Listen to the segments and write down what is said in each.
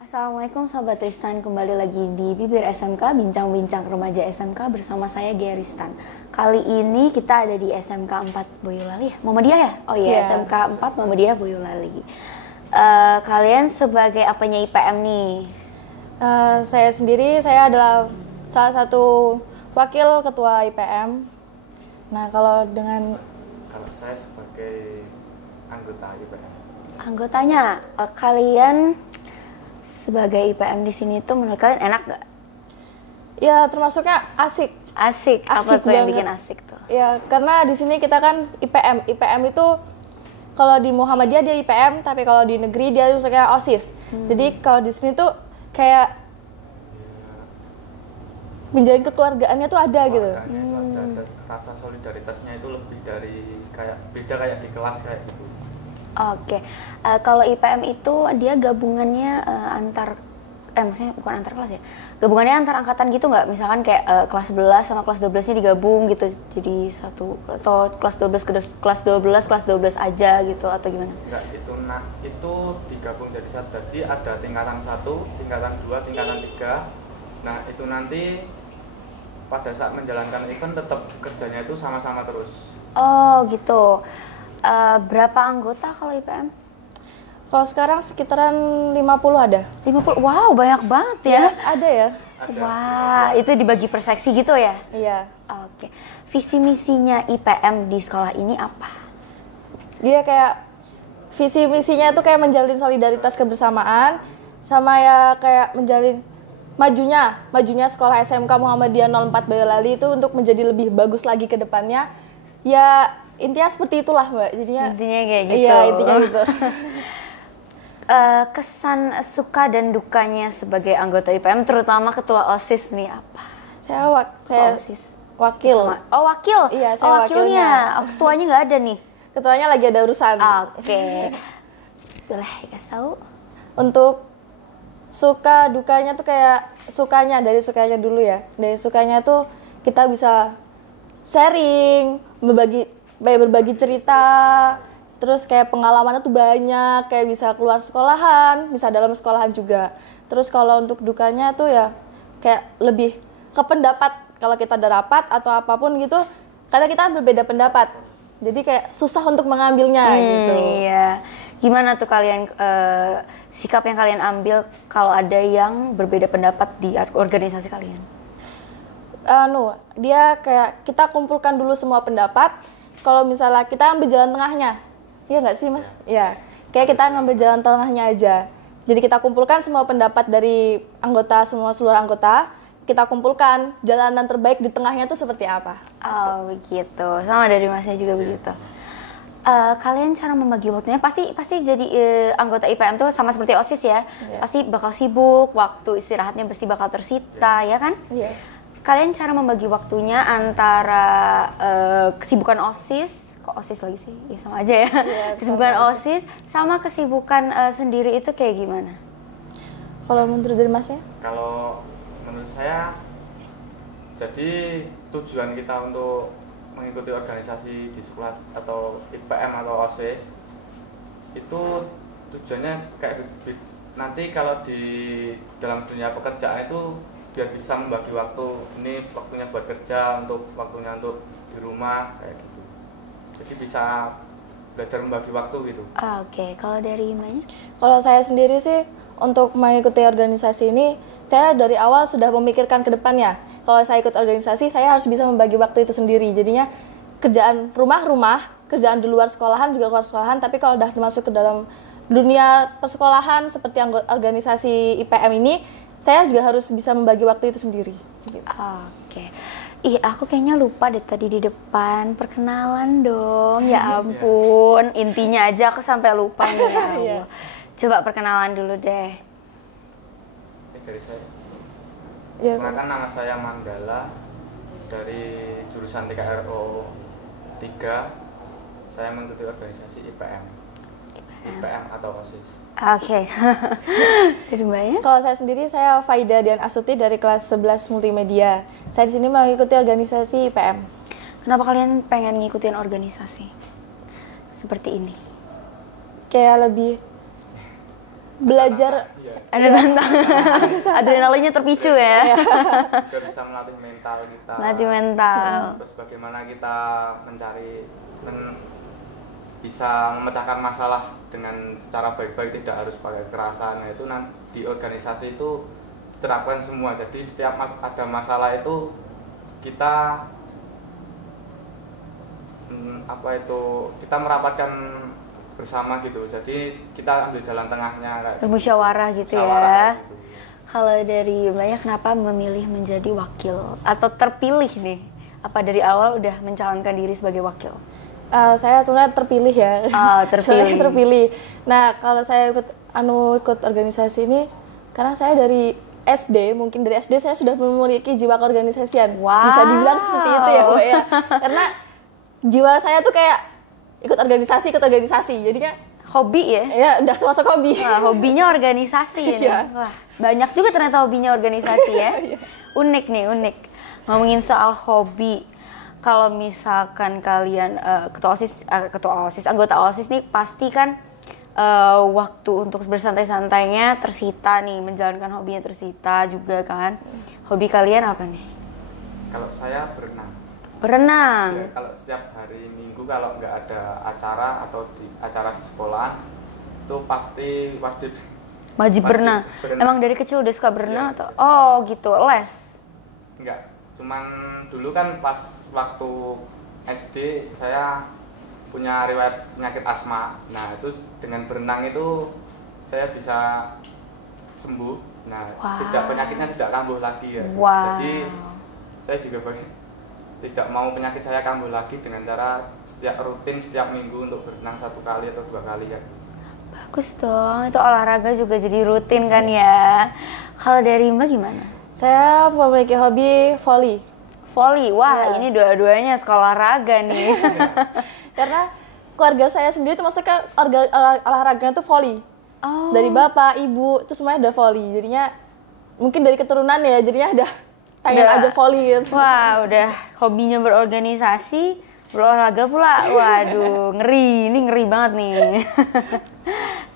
Assalamualaikum Sobat Tristan, kembali lagi di Bibir SMK, bincang-bincang remaja SMK bersama saya Geristan. Kali ini kita ada di SMK 4 Boyolali ya? Muhammadiyah ya? Oh iya, SMK 4 Muhammadiyah Boyolali. Kalian sebagai apanya IPM nih? Saya sendiri, saya adalah salah satu wakil ketua IPM. Nah, kalau saya sebagai anggota IPM. Anggotanya, kalian sebagai IPM di sini tuh menurut kalian enak gak? Ya, termasuknya asik. Asik apa tuh yang bikin asik tuh? Ya, karena di sini kita kan IPM. IPM itu kalau di Muhammadiyah dia IPM, tapi kalau di negeri dia kayak OSIS. Jadi kalau di sini tuh kayak menjalin kekeluargaannya tuh ada gitu. Ada rasa solidaritasnya itu lebih dari beda kayak di kelas kayak gitu. Oke, kalau IPM itu dia gabungannya maksudnya bukan antar kelas ya, gabungannya antar angkatan gitu nggak? Misalkan kayak kelas 11 sama kelas 12-nya digabung gitu jadi satu, atau kelas 12 ke kelas 12 aja gitu, atau gimana? Enggak, itu digabung jadi satu. Jadi ada tingkatan 1, tingkatan 2, tingkatan 3. Nah, itu nanti pada saat menjalankan event tetap kerjanya itu sama-sama terus. Oh gitu. Berapa anggota kalau IPM? Kalau sekarang sekitaran 50 ada. 50? Wow, banyak banget ya. Ada ya? Ada. Wah, itu dibagi per seksi gitu ya? Iya. Oke. Visi misinya IPM di sekolah ini apa? Dia kayak visi misinya tuh kayak menjalin solidaritas kebersamaan, sama ya kayak menjalin majunya sekolah SMK Muhammadiyah 04 Boyolali itu untuk menjadi lebih bagus lagi ke depannya. Ya, intinya seperti itulah, Mbak. Intinya kayak gitu. Iya, intinya gitu. Kesan suka dan dukanya sebagai anggota IPM, terutama ketua OSIS nih apa? Saya OSIS. wakil. Oh, wakil? Iya, saya wakilnya. Ketuanya nggak ada nih? Ketuanya lagi ada urusan. Oke. Boleh kasih tahu? Untuk suka dukanya tuh kayak dari sukanya dulu ya. Dari sukanya tuh kita bisa sharing, berbagi cerita, terus kayak pengalamannya tuh banyak, kayak bisa keluar sekolahan, bisa dalam sekolahan juga. Terus kalau untuk dukanya tuh ya kayak lebih ke pendapat, kalau kita ada rapat atau apapun gitu, kadang kita berbeda pendapat, jadi kayak susah untuk mengambilnya gitu. Iya. Gimana tuh kalian, sikap yang kalian ambil kalau ada yang berbeda pendapat di organisasi kalian? Dia kayak kita kumpulkan dulu semua pendapat. Kalau misalnya kita ambil jalan tengahnya, iya nggak sih Mas? Ya, kayak kita ngambil jalan tengahnya aja. Jadi kita kumpulkan semua pendapat dari seluruh anggota, kita kumpulkan jalanan terbaik di tengahnya itu seperti apa. Oh begitu, sama dari Masnya juga begitu. Kalian cara membagi waktunya pasti jadi anggota IPM tuh sama seperti OSIS ya, pasti bakal sibuk, waktu istirahatnya pasti bakal tersita, ya kan? Iya. Kalian cara membagi waktunya antara kesibukan OSIS, kok OSIS lagi sih? Ya sama aja ya. Kesibukan OSIS sama kesibukan sendiri itu kayak gimana? Kalau menurut dari Masnya? Kalau menurut saya, jadi tujuan kita untuk mengikuti organisasi di sekolah atau IPM atau OSIS itu tujuannya kayak nanti kalau di dalam dunia pekerjaan itu biar bisa membagi waktu, ini waktunya buat kerja, waktunya untuk di rumah kayak gitu. Jadi bisa belajar membagi waktu gitu. Oke, kalau dari Mbaknya? Kalau saya sendiri sih untuk mengikuti organisasi ini, saya dari awal sudah memikirkan ke depannya. Kalau saya ikut organisasi, saya harus bisa membagi waktu itu sendiri. Jadinya kerjaan rumah, kerjaan di luar sekolahan juga keluar sekolahan, tapi kalau udah masuk ke dalam dunia persekolahan seperti organisasi IPM ini, saya juga harus bisa membagi waktu itu sendiri. Oke. Ih, aku kayaknya lupa deh tadi di depan. Perkenalan dong, ya ampun. Intinya aja aku sampai lupa nih, ya Allah. Coba perkenalan dulu deh. Ini dari saya. Ya. Perkenalkan, nama saya Mandala dari jurusan TKRO 3. Saya mengikuti organisasi IPM atau OSIS. Oke. Dari Mbaknya? Kalau saya sendiri, saya Faida Dian Astuti dari kelas 11 Multimedia. Saya di sini mengikuti organisasi IPM. Kenapa kalian pengen ngikutin organisasi? seperti ini? Kayak lebih belajar. Iya. Ada adrenalinnya terpicu ya. Juga bisa melatih mental kita. Melatih mental. Terus bagaimana kita bisa memecahkan masalah dengan secara baik-baik, tidak harus pakai kekerasan. Nah itu di organisasi itu diterapkan semua. Jadi setiap ada masalah itu kita kita merapatkan bersama gitu. Jadi kita ambil jalan tengahnya kayak Bermusyawarah gitu ya. gitu. Kalau dari Mbaknya kenapa memilih menjadi wakil atau terpilih nih? Apa dari awal udah mencalonkan diri sebagai wakil? Saya sebenarnya terpilih ya. Terpilih. Saya terpilih. Nah, kalau saya ikut organisasi ini karena saya dari SD, mungkin dari SD saya sudah memiliki jiwa keorganisasian. Wow. Bisa dibilang seperti itu ya, Bu ya. Karena jiwa saya tuh kayak ikut organisasi. Jadinya Hobi ya? ya udah termasuk hobi. Wah, hobinya organisasi ya. Iya. Wah, banyak juga ternyata hobinya organisasi ya. Unik nih, unik. Ngomongin soal hobi. Kalau misalkan kalian anggota OSIS nih pasti kan waktu untuk bersantai-santainya tersita nih, menjalankan hobinya tersita juga kan. Hobi kalian apa nih? Kalau saya berenang. Berenang. Ya, kalau setiap hari Minggu kalau nggak ada acara atau acara di sekolah itu pasti wajib berenang. berenang. Emang dari kecil udah suka berenang Iya, atau? Oh gitu, les. Enggak, cuman dulu kan pas waktu SD saya punya riwayat penyakit asma. Nah itu dengan berenang itu saya bisa sembuh. Nah penyakitnya tidak kambuh lagi ya. Wow. Jadi saya juga tidak mau penyakit saya kambuh lagi dengan cara setiap minggu untuk berenang 1 kali atau 2 kali ya. Bagus dong, itu olahraga juga jadi rutin kan ya. Kalau dari Mbak gimana? Saya memiliki hobi volley. Volley, wah Ya. ini dua-duanya sekolah olahraga nih. Karena keluarga saya sendiri itu maksudnya olahraga itu volley. Oh. Dari bapak, ibu, itu semuanya udah volley. Jadinya mungkin dari keturunan ya, jadinya udah pengen Udah. aja volley gitu. Wah, udah hobinya berorganisasi, berolahraga pula. Waduh, ini ngeri banget nih.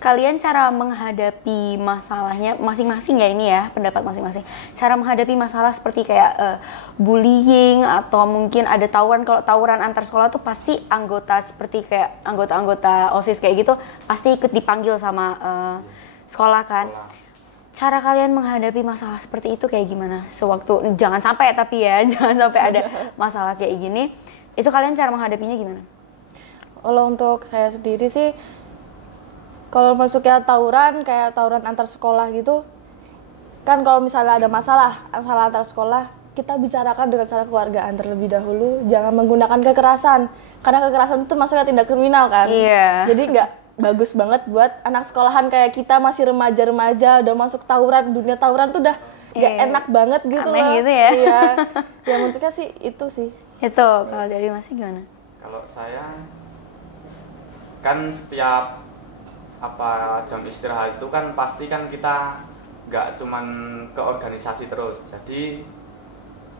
Kalian cara menghadapi masalahnya masing-masing ya ini ya, pendapat masing-masing. Cara menghadapi masalah seperti kayak bullying atau mungkin ada tawuran. Kalau tawuran antar sekolah tuh pasti seperti kayak anggota-anggota OSIS kayak gitu pasti ikut dipanggil sama sekolah kan. Cara kalian menghadapi masalah seperti itu kayak gimana? Sewaktu jangan sampai jangan sampai ada masalah kayak gini. Itu kalian cara menghadapinya gimana? Kalau untuk saya sendiri sih, kalau masuknya kayak tawuran antar sekolah gitu, kan kalau misalnya ada masalah antar sekolah, kita bicarakan dengan cara keluargaan terlebih dahulu, jangan menggunakan kekerasan, karena kekerasan itu masuknya tindak kriminal kan. Iya. Jadi nggak bagus banget buat anak sekolahan kayak kita masih remaja-remaja udah masuk tawuran, dunia tawuran tuh udah nggak enak banget gitu Aneh loh. gitu ya. Iya. Ya menurutnya sih itu sih. Itu kalau dari Mas gimana? Kalau saya kan setiap jam istirahat itu kan pasti kan kita nggak cuman ke organisasi terus. Jadi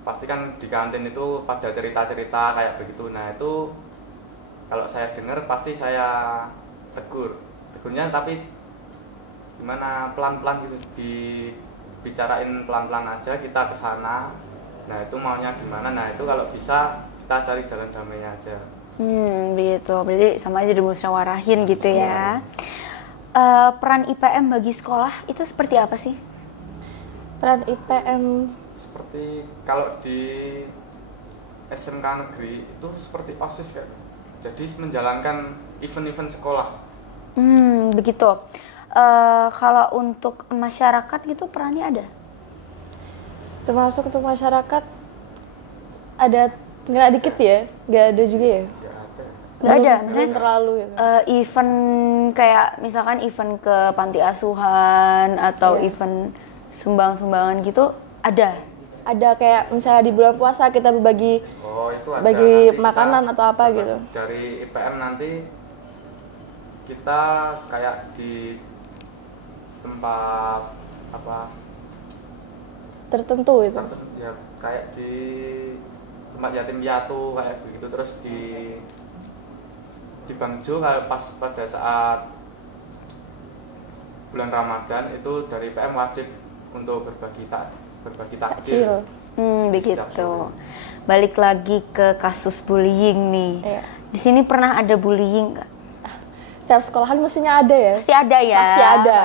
pasti kan di kantin itu pada cerita-cerita kayak begitu. Nah itu kalau saya dengar pasti saya tegurnya tapi gimana pelan-pelan gitu, dibicarain pelan-pelan aja, kita ke sana. Nah itu maunya gimana, nah itu kalau bisa kita cari jalan damainya aja. Begitu, berarti sama aja dimusyawarahin gitu ya. Peran IPM bagi sekolah itu seperti apa sih? Peran IPM Seperti kalau di SMK negeri itu seperti OSIS kan. Jadi menjalankan event-event sekolah. Begitu. Kalau untuk masyarakat gitu perannya ada? termasuk untuk masyarakat ada nggak dikit ya, nggak ada juga ya? Nggak ada, Belum misalnya terlalu ya. event kayak misalkan event ke panti asuhan atau Iya. event sumbang-sumbangan gitu ada. Ada kayak misalnya di bulan puasa kita berbagi itu ada. bagi Nanti makanan kita atau apa gitu. Dari IPM nanti kita kayak di tempat Tertentu itu. ya kayak di tempat yatim piatu kayak begitu, terus di Bangjo pas pada saat bulan Ramadan itu dari PM wajib untuk berbagi takjil. Begitu. Balik lagi ke kasus bullying nih. Iya. Di sini pernah ada bullying nggak? Setiap sekolahan mestinya ada ya. Pasti ada ya.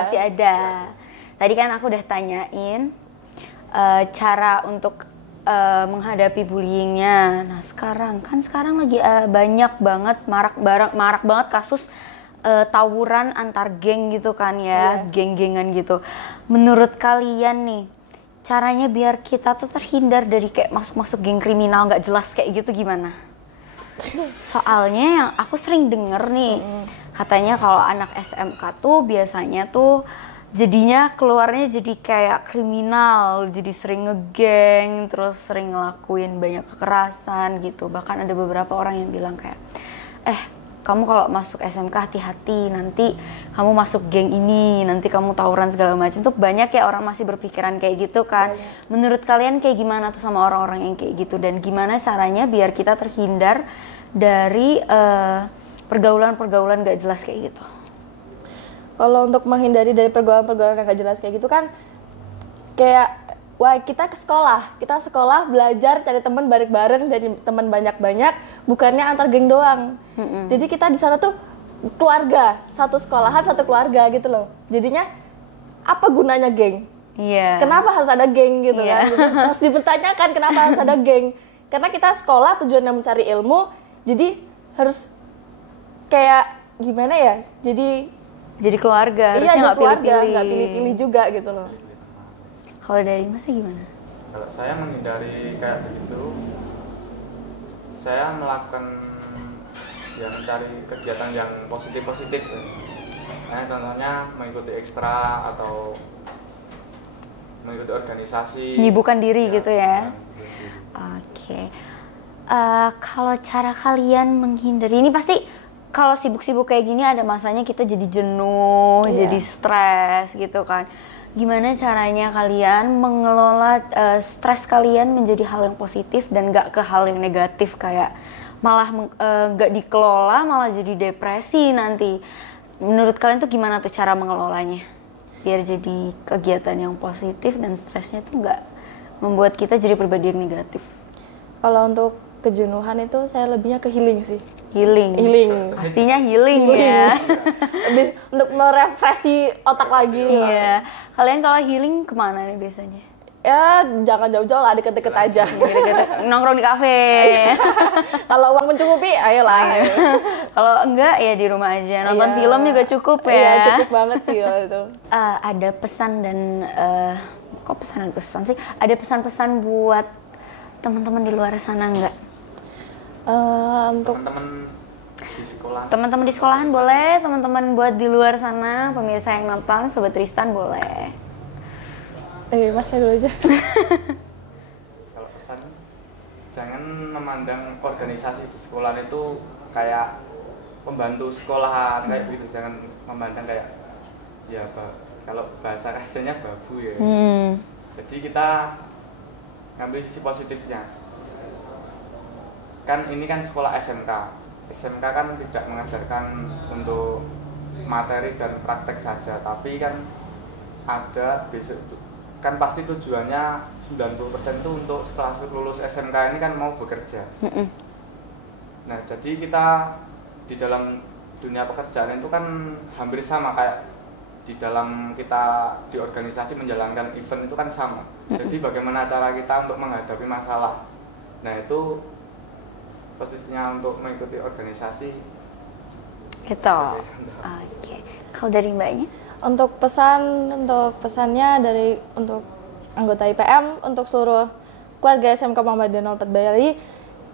Pasti ada. Tadi kan aku udah tanyain cara untuk menghadapi bullyingnya. Nah sekarang lagi banyak banget marak banget kasus tawuran antar geng gitu kan ya, geng-gengan gitu. Menurut kalian nih, caranya biar kita tuh terhindar dari kayak masuk geng kriminal nggak jelas kayak gitu gimana? Soalnya yang aku sering denger nih, katanya kalau anak SMK tuh biasanya tuh jadinya keluarnya jadi kayak kriminal, jadi sering ngegeng, terus sering ngelakuin banyak kekerasan gitu. Bahkan ada beberapa orang yang bilang kayak, kamu kalau masuk SMK hati-hati, nanti kamu masuk geng ini, nanti kamu tawuran segala macam. Tuh banyak ya orang masih berpikiran kayak gitu kan. Menurut kalian kayak gimana tuh sama orang-orang yang kayak gitu, dan gimana caranya biar kita terhindar dari pergaulan-pergaulan gak jelas kayak gitu? Kalau untuk menghindari dari pergaulan-pergaulan yang gak jelas kayak gitu kan, kayak kita sekolah belajar cari teman bareng-bareng, jadi teman banyak-banyak, bukannya antar geng doang. Jadi kita di sana tuh keluarga, satu sekolahan satu keluarga gitu loh. Jadinya apa gunanya geng? Kenapa harus ada geng gitu kan? Harus dipertanyakan kenapa harus ada geng. Karena kita sekolah tujuannya mencari ilmu, jadi harus kayak gimana ya? Jadi keluarga, harusnya nggak pilih-pilih juga gitu loh. Kalau dari Masnya gimana? Kalau saya menghindari kayak begitu, saya melakukan mencari kegiatan yang positif. Nah, contohnya mengikuti ekstra atau mengikuti organisasi. Menyibukkan diri gitu ya? Oke. Kalau cara kalian menghindari, ini pasti kalau sibuk-sibuk kayak gini ada masanya kita jadi jenuh, jadi stres gitu kan. Gimana caranya kalian mengelola stres kalian menjadi hal yang positif dan gak ke hal yang negatif, kayak malah gak dikelola malah jadi depresi nanti. Menurut kalian tuh gimana tuh cara mengelolanya biar jadi kegiatan yang positif dan stresnya tuh gak membuat kita jadi pribadi yang negatif? Kalau untuk kejenuhan itu saya lebihnya ke healing sih. Healing. Pastinya healing ya. Lebih untuk merefreshi otak lagi. Iya. Kalian kalau healing kemana nih biasanya? Ya jangan jauh-jauh lah, deket-deket aja. Nongkrong di kafe. Kalau uang mencukupi, ayolah. Kalau enggak ya di rumah aja. Nonton film juga cukup ya. Iya, cukup banget sih kalau itu. Ada pesan dan kok pesan sih? Ada pesan-pesan buat teman-teman di luar sana nggak? Untuk teman-teman di sekolahan boleh, teman-teman buat di luar sana, pemirsa yang nonton, Sobat Tristan boleh. Masnya dulu aja. Kalau pesan, jangan memandang organisasi di sekolah itu kayak pembantu sekolah kayak gitu. Jangan memandang kayak kalau bahasa kasarnya babu ya. Jadi kita ngambil sisi positifnya. Kan ini kan sekolah SMK kan tidak mengajarkan untuk materi dan praktek saja, tapi kan ada besok kan pasti tujuannya 90% itu untuk setelah lulus SMK ini kan mau bekerja. Nah, jadi kita di dalam dunia pekerjaan itu kan hampir sama kayak di dalam kita di organisasi menjalankan event itu kan sama. Jadi bagaimana cara kita untuk menghadapi masalah. Nah, itu posisinya untuk mengikuti organisasi. Gitu. Oke. Kalau dari Mbaknya? Untuk pesannya untuk anggota IPM, untuk seluruh keluarga SMK Muhammadiyah 04 Bali,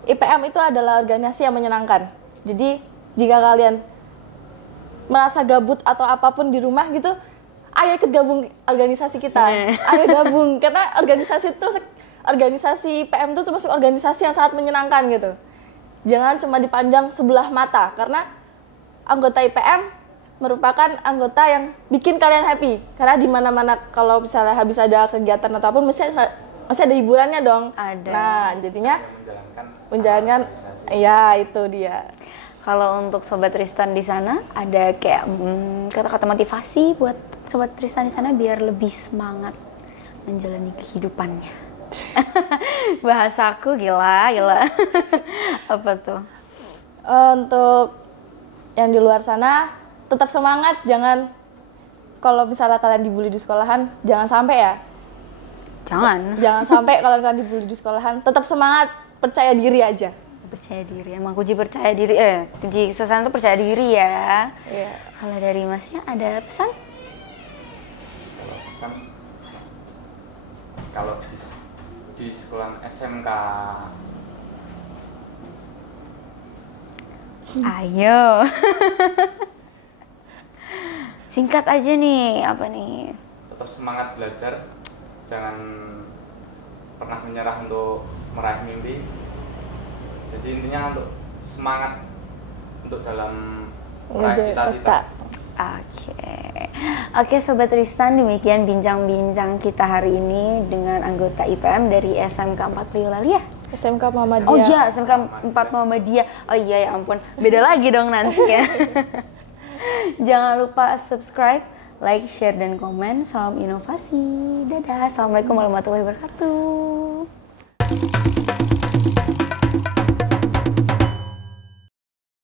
IPM itu adalah organisasi yang menyenangkan. Jadi jika kalian merasa gabut atau apapun di rumah gitu, ayo ikut gabung organisasi kita. Ayo gabung, karena organisasi IPM itu termasuk organisasi yang sangat menyenangkan gitu. Jangan cuma dipandang sebelah mata, karena anggota IPM merupakan anggota yang bikin kalian happy. Karena di mana-mana kalau misalnya habis ada kegiatan atau apapun masih ada hiburannya dong. Ada. Nah, jadinya menjalankan iya itu dia. Kalau untuk Sobat Tristan di sana, ada kayak kata-kata motivasi buat Sobat Tristan di sana biar lebih semangat menjalani kehidupannya. Bahasaku gila. Apa tuh? Untuk yang di luar sana, tetap semangat, jangan kalau misalnya kalian dibully di sekolahan, jangan sampai ya. Jangan sampai kalau kalian dibully di sekolahan, tetap semangat, percaya diri aja. Percaya diri, emang kunci percaya diri, kunci sukses itu percaya diri ya. Iya. Kalau dari Masnya ada pesan? Kalau pesan, kalau di sekolah SMK, ayo. Singkat aja nih, apa nih? tetap semangat belajar, jangan pernah menyerah untuk meraih mimpi. Jadi intinya untuk semangat untuk dalam meraih cita-cita. Oke, Sobat Tristan, demikian bincang-bincang kita hari ini dengan anggota IPM dari SMK 4 Boyolali ya? SMK Muhammadiyah. Oh iya, SMK 4 Muhammadiyah. Oh iya, ya ampun, beda lagi dong nanti ya. Jangan lupa subscribe, like, share, dan komen. Salam inovasi. Dadah, assalamualaikum warahmatullahi wabarakatuh.